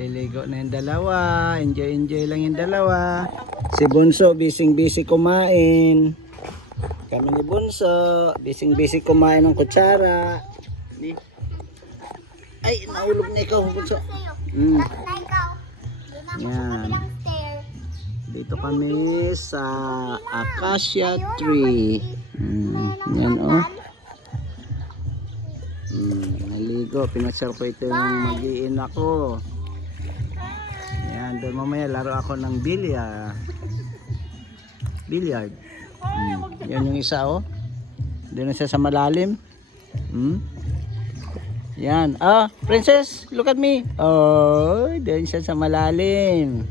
Liligo na yung dalawa. Enjoy lang yung dalawa. Si Bunso, busy kumain. Kami ni Bunso, busy kumain ng kutsara. Ay, naulog na ikaw, Bunso. Yan. Dito kami sa acacia tree. Yan oh. Naligo, pinasyal ko ito yung mag-iin ako. Yan, doon mamaya laro ako ng billiard. Yan yung isa oh. Doon na siya sa malalim. Yan. Ah, princess, look at me. Oh, doon siya sa malalim.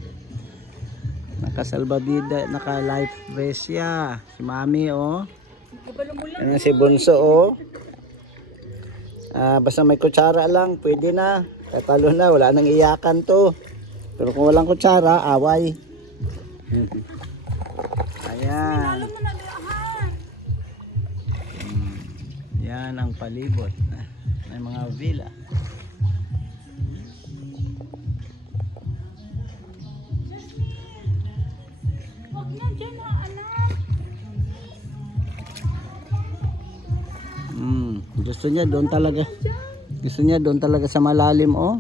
Nakasalbabida, naka-life vest siya. Si Mami oh. Yan si Bunso oh. Basta may kutsara lang, pwede na. Tatalo na, wala nang iyakan to. Pero kung walang kutsara, away. Ayan. Yan ang palibot. May mga villa. Huwag na dyan ha, anak. Gusto niya doon talaga. Gusto niya doon talaga sa malalim oh.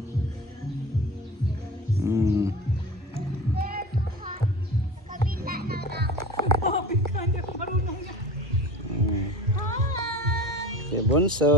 Si Bunso.